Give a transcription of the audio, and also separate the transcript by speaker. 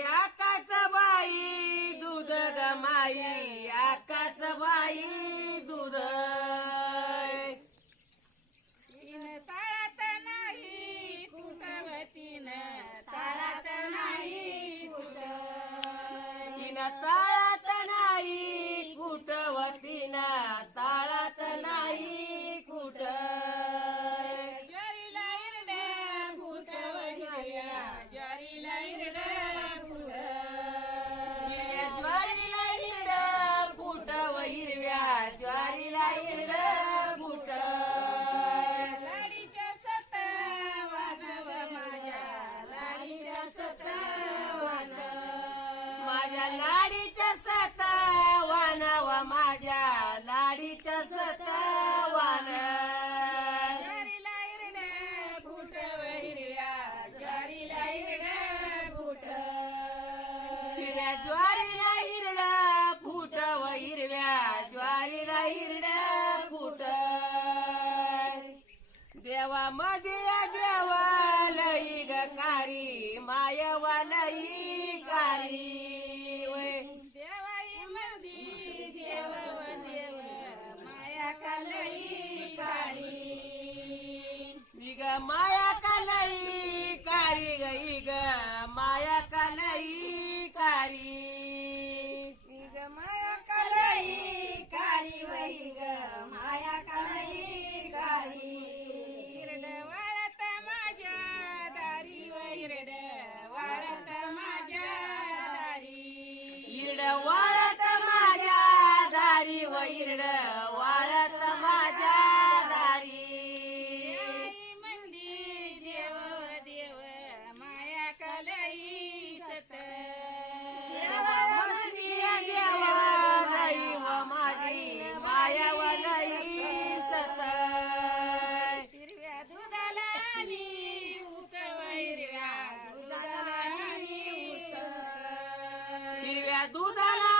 Speaker 1: आकाच बाई दूध गमाई आकाच बाई दूध.
Speaker 2: तीन ताळात नाही कुटवतीन ताळात नाही कुट
Speaker 1: तिन ताळात
Speaker 2: माझ्या लाडीच्या सता
Speaker 1: वानव माझ्या लाडीच्या सता वान
Speaker 2: ज्वारीला हिरड्या कुटव हिरव्या ज्वारीला हिरड्या कुट
Speaker 1: हिरव्या ज्वारीला हिरड फुटव हिरव्या ज्वारीला हिरड फुट. देवा
Speaker 2: माया कलई
Speaker 1: कारी ग? इग माया कलई कारी?
Speaker 2: ग माया कालई वही ग? माया कालई काळी हिरड वाळत माझ्या दारी वाळत दारी.
Speaker 1: é do.